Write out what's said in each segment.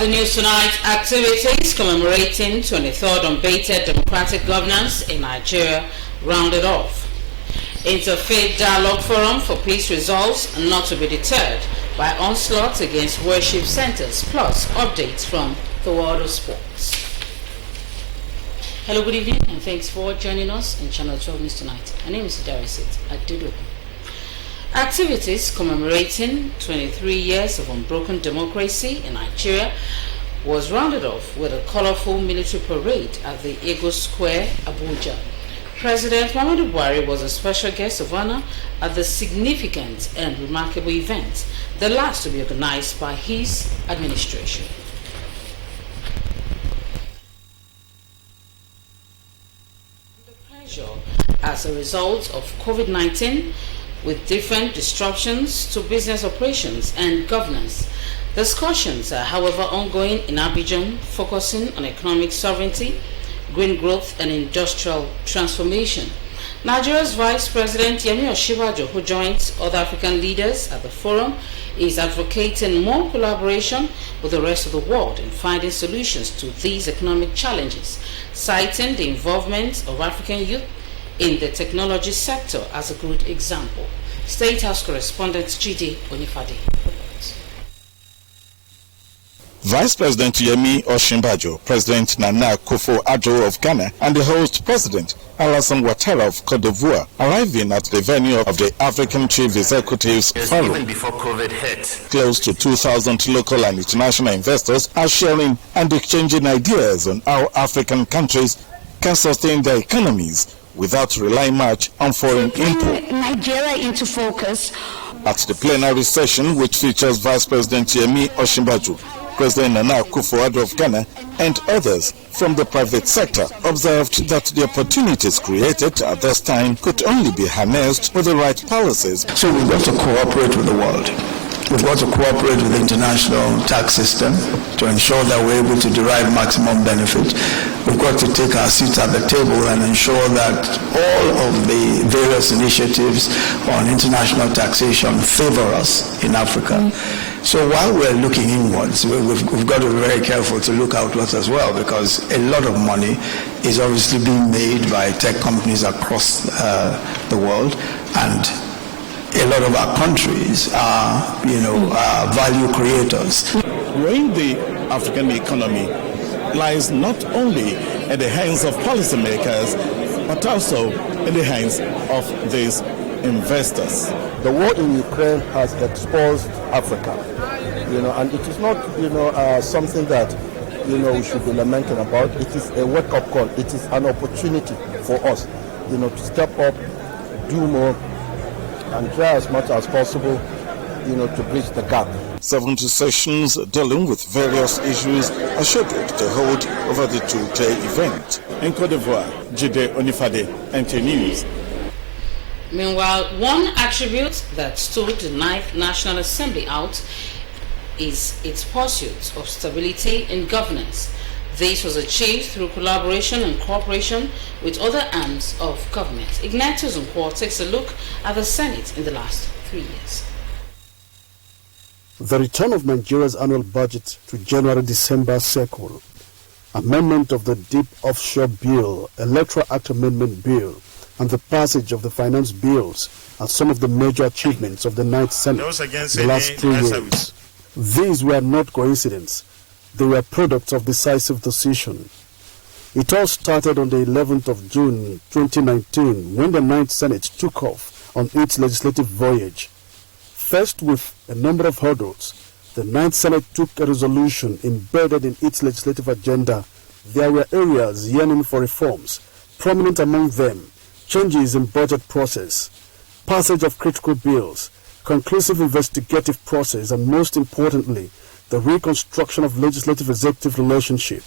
Other news tonight, activities commemorating 23rd unbated democratic governance in Nigeria rounded off. Interfaith Dialogue Forum for Peace resolves not to be deterred by onslaughts against worship centers, plus updates from the world of sports. Hello, good evening, and thanks for joining us in Channel 12 News tonight. My name is Darisit Adeokuta. Activities commemorating 23 years of unbroken democracy in Nigeria was rounded off with a colorful military parade at the Ego Square, Abuja. President Muhammadu Buhari was a special guest of honor at the significant and remarkable event, the last to be organized by his administration. The pressure as a result of COVID-19, with different disruptions to business operations and governance. Discussions are, however, ongoing in Abidjan, focusing on economic sovereignty, green growth, and industrial transformation. Nigeria's Vice President Yemi Osinbajo, who joins other African leaders at the forum, is advocating more collaboration with the rest of the world in finding solutions to these economic challenges, citing the involvement of African youth in the technology sector as a good example. State House correspondent Chidi Onifade reports. Vice President Yemi Osinbajo, President Nana Akufo-Addo of Ghana, and the host President Alassane Ouattara of Cote d'Ivoire arriving at the venue of the African Chief Executives Forum. Even before COVID hit. Close to 2,000 local and international investors are sharing and exchanging ideas on how African countries can sustain their economies without relying much on foreign input. Nigeria into focus. At the plenary session, which features Vice President Yemi Osinbajo, President Nana Akufo-Addo of Ghana, and others from the private sector, observed that the opportunities created at this time could only be harnessed with the right policies. So we've got to cooperate with the world. We've got to cooperate with the international tax system to ensure that we're able to derive maximum benefit. We've got to take our seats at the table and ensure that all of the various initiatives on international taxation favor us in Africa. So while we're looking inwards, we've got to be very careful to look outwards as well, because a lot of money is obviously being made by tech companies across the world, and a lot of our countries are, value creators. Growing the African economy lies not only in the hands of policymakers, but also in the hands of these investors. The war in Ukraine has exposed Africa, and it is not, something that, we should be lamenting about. It is a wake-up call. It is an opportunity for us, to step up, do more, and try as much as possible, to bridge the gap. 70 sessions dealing with various issues are scheduled to hold over the two-day event. In Cote d'Ivoire, Jide Onifade, NTA News. Meanwhile, one attribute that stood the 9th National Assembly out is its pursuit of stability in governance. This was achieved through collaboration and cooperation with other arms of government. Ignatius Nkwo takes a look at the Senate in the last 3 years. The return of Nigeria's annual budget to January-December cycle, amendment of the Deep Offshore Bill, Electoral Act Amendment Bill, and the passage of the finance bills are some of the major achievements of the 9th Senate in the last 3 years. These were not coincidence. They were products of decisive decision. It all started on the 11th of June 2019 when the 9th Senate took off on its legislative voyage. Faced with a number of hurdles, the 9th Senate took a resolution embedded in its legislative agenda. There were areas yearning for reforms, prominent among them changes in budget process, passage of critical bills, conclusive investigative process, and most importantly, the reconstruction of legislative-executive relationship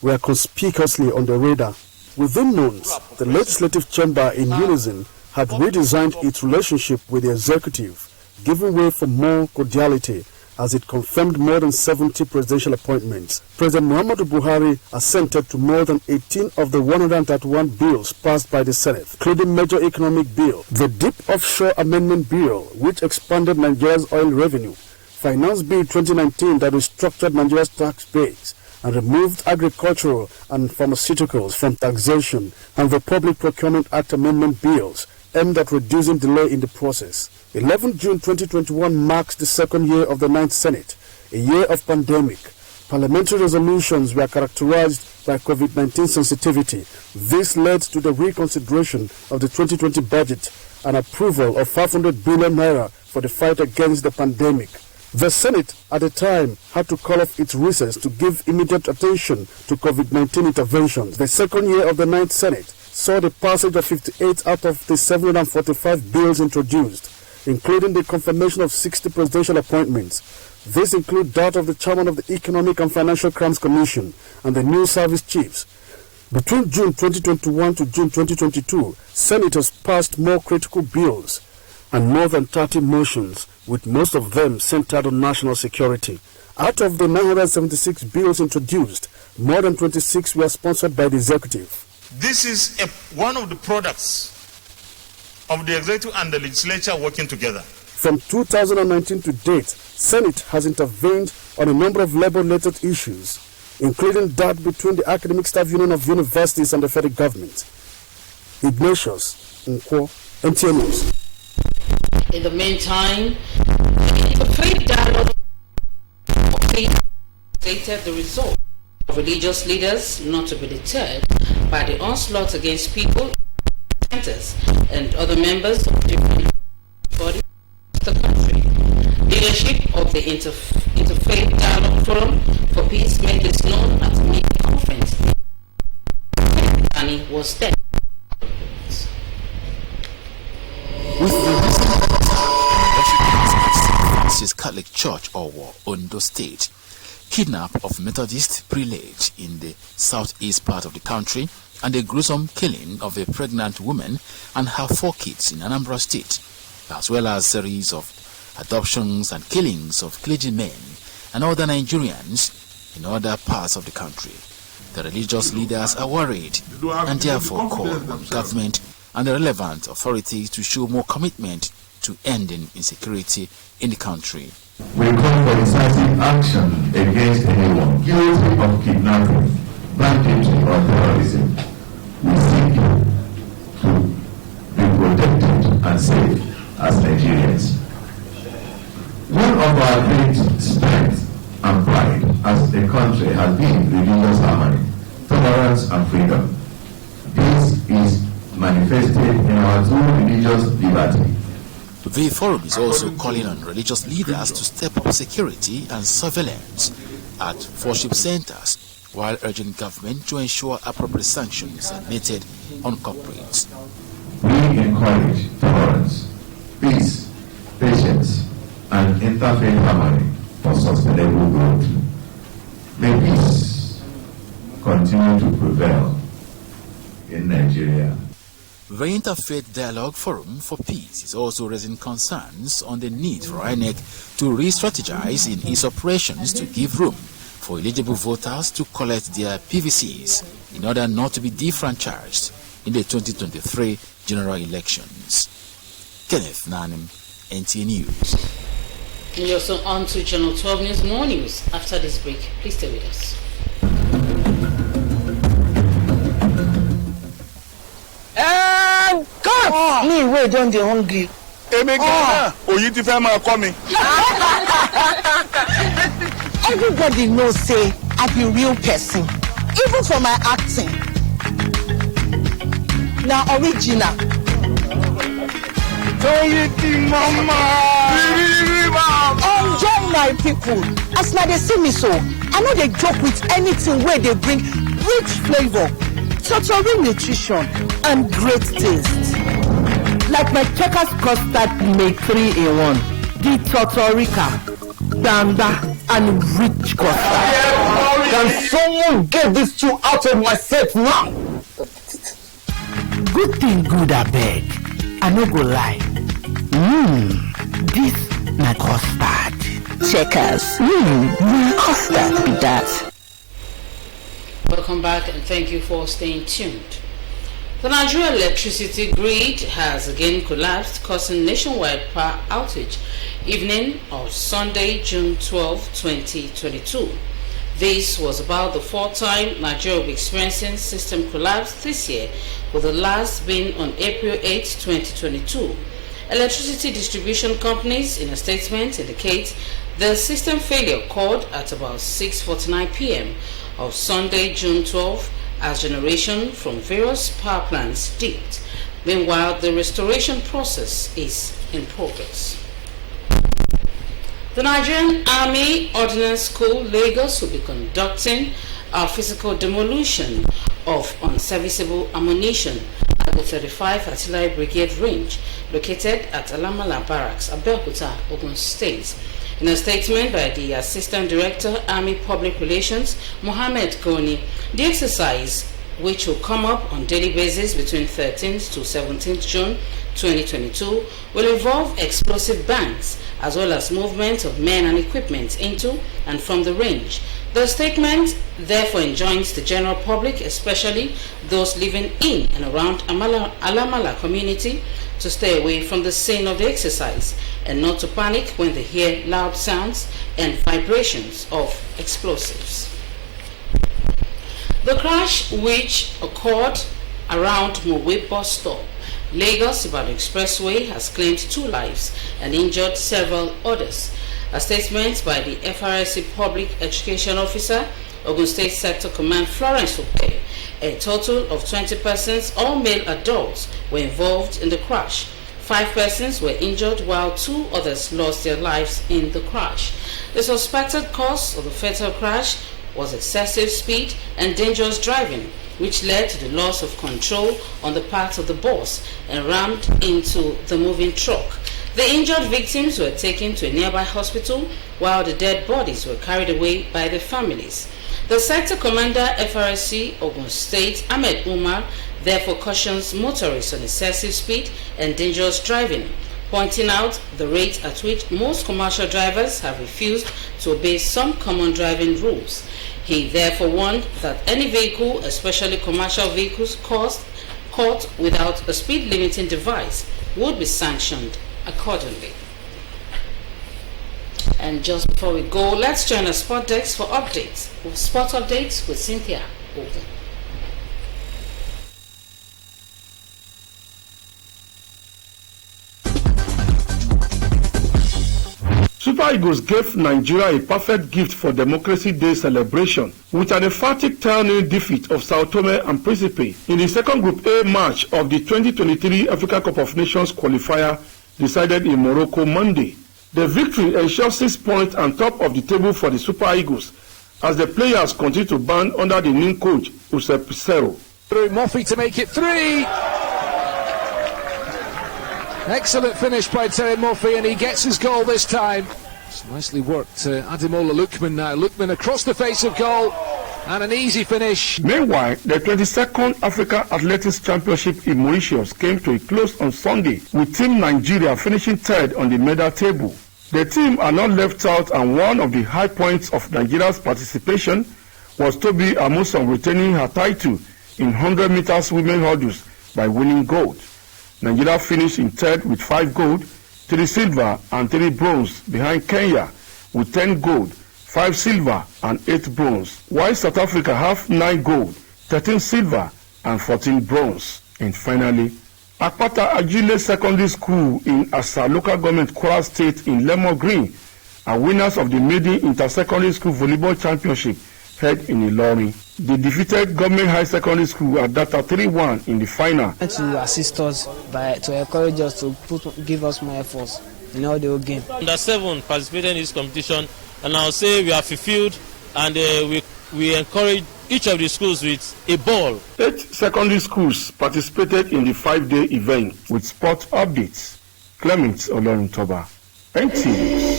were conspicuously on the radar. Within months, the legislative chamber in unison had redesigned its relationship with the executive, giving way for more cordiality as it confirmed more than 70 presidential appointments. President Muhammadu Buhari assented to more than 18 of the 131 bills passed by the Senate, including major economic bill, the Deep Offshore Amendment Bill, which expanded Nigeria's oil revenue, Finance Bill 2019 that restructured Nigeria's tax base and removed agricultural and pharmaceuticals from taxation, and the Public Procurement Act amendment bills aimed at reducing delay in the process. 11 June 2021 marks the second year of the 9th Senate, a year of pandemic. Parliamentary resolutions were characterized by COVID-19 sensitivity. This led to the reconsideration of the 2020 budget and approval of 500 billion naira for the fight against the pandemic. The Senate at the time had to call off its recess to give immediate attention to COVID-19 interventions. The second year of the 9th Senate saw the passage of 58 out of the 745 bills introduced, including the confirmation of 60 presidential appointments. This includes that of the chairman of the Economic and Financial Crimes Commission and the new service chiefs. Between June 2021 to June 2022, senators passed more critical bills and more than 30 motions, with most of them centered on national security. Out of the 976 bills introduced, more than 26 were sponsored by the executive. This is one of the products of the executive and the legislature working together. From 2019 to date, Senate has intervened on a number of labor-related issues, including that between the Academic Staff Union of Universities and the federal government. Ignatius Nkwo, NTA News. In the meantime, the interfaith dialogue stated the result of religious leaders not to be deterred by the onslaught against people, centers, and other members of different bodies of the country. Leadership of the Interfaith Dialogue Forum for Peace made this known at a media conference. Annie was dead. With the recent residents of St. Francis Catholic Church, Owo, Ondo State, kidnap of Methodist prelate in the southeast part of the country, and the gruesome killing of a pregnant woman and her 4 kids in Anambra State, as well as a series of adoptions and killings of clergymen and other Nigerians in other parts of the country. The religious leaders are worried and therefore call on government and the relevant authorities to show more commitment to ending insecurity in the country. We call for decisive action against anyone guilty of kidnapping, banditry or terrorism. We seek to be protected and safe as Nigerians. One of our great strengths and pride as a country has been religious harmony, tolerance and freedom. This is manifested in our true religious liberty. The forum is also calling on religious leaders to step up security and surveillance at worship centers, while urging government to ensure appropriate sanctions are meted on culprits. We encourage tolerance, peace, patience, and interfaith harmony for sustainable growth. May peace continue to prevail in Nigeria. The Interfaith Dialogue Forum for Peace is also raising concerns on the need for INEC to re-strategize in its operations to give room for eligible voters to collect their PVCs in order not to be defranchised in the 2023 general elections. Kenneth Nanim, NTA News. And you're also on to Channel 12 News More News. After this break, please stay with us. God! Me, wait, don't they hungry? Everybody knows, say, I be real person. Even for my acting. Now, original. Enjoy my people. As now they see me so, I know they joke with anything where they bring rich flavor, total nutrition, and great taste. Like my Checkers custard make 3-in-1, the Totorica, Danda, and rich custard. Can someone get these two out of my set now? Good thing good, I beg. I no go lie. This my custard. Checkers. My custard be that. Welcome back and thank you for staying tuned. The Nigerian electricity grid has again collapsed, causing nationwide power outage evening of Sunday, June 12, 2022. This was about the fourth time Nigeria will be experiencing system collapse this year, with the last being on April 8, 2022. Electricity distribution companies, in a statement, indicate the system failure occurred at about 6:49 p.m. of Sunday, June 12, as generation from various power plants dipped. Meanwhile, the restoration process is in progress. The Nigerian Army Ordnance School, Lagos, will be conducting a physical demolition of unserviceable ammunition at the 35 Artillery Brigade range located at Alamala Barracks, Abeokuta, Ogun State. In a statement by the Assistant Director, Army Public Relations, Mohammed Goni, the exercise, which will come up on daily basis between 13th to 17th June 2022, will involve explosive bands as well as movement of men and equipment into and from the range. The statement therefore enjoins the general public, especially those living in and around Alamala community, to stay away from the scene of the exercise and not to panic when they hear loud sounds and vibrations of explosives. The crash, which occurred around Mowe bus stop, Lagos Ibadan Expressway, has claimed 2 lives and injured several others. A statement by the FRSC Public Education Officer, Ogun State Sector Command Florence Oke, a total of 20 persons, all male adults, were involved in the crash. 5 persons were injured while 2 others lost their lives in the crash. The suspected cause of the fatal crash was excessive speed and dangerous driving, which led to the loss of control on the part of the bus and rammed into the moving truck. The injured victims were taken to a nearby hospital, while the dead bodies were carried away by their families. The Sector Commander, FRSC Ogun State, Ahmed Umar, therefore cautions motorists on excessive speed and dangerous driving, pointing out the rate at which most commercial drivers have refused to obey some common driving rules. He therefore warned that any vehicle, especially commercial vehicles, caught without a speed limiting device would be sanctioned accordingly. And just before we go, let's join our Sport Desk for updates. Sport updates with Cynthia Ogun. Super Eagles gave Nigeria a perfect gift for Democracy Day celebration with an emphatic 10-0 defeat of Sao Tome and Principe in the second Group A match of the 2023 Africa Cup of Nations qualifier decided in Morocco Monday. The victory ensures 6 points on top of the table for the Super Eagles as the players continue to band under the new coach, Jose Pizarro. Through Murphy to make it 3. Excellent finish by Terry Murphy, and he gets his goal this time. It's nicely worked. Ademola Lookman now. Lookman across the face of goal, and an easy finish. Meanwhile, the 22nd Africa Athletics Championship in Mauritius came to a close on Sunday, with Team Nigeria finishing third on the medal table. The team are not left out, and one of the high points of Nigeria's participation was Tobi Amusan retaining her title in 100 meters women hurdles by winning gold. Nigeria finished in third with 5 gold, 3 silver and 3 bronze behind Kenya with 10 gold, 5 silver and 8 bronze, while South Africa have 9 gold, 13 silver and 14 bronze. And finally, Akpata Agile Secondary School in Asa Local Government Kwara State in Lemon Green are winners of the maiden Inter-Secondary School Volleyball Championship held in Ilorin. They defeated Government High Secondary School at Data 3-1 in the final. To assist us to encourage us to give us more efforts in all the whole game. Under 7 participated in this competition, and I'll say we are fulfilled, and we encourage each of the schools with a ball. 8 secondary schools participated in the 5-day event with sport updates. Clement Oloruntoba, NTA.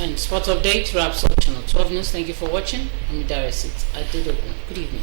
And sport update wraps up Channel 12 News. Thank you for watching. I'm Darasit. Good evening.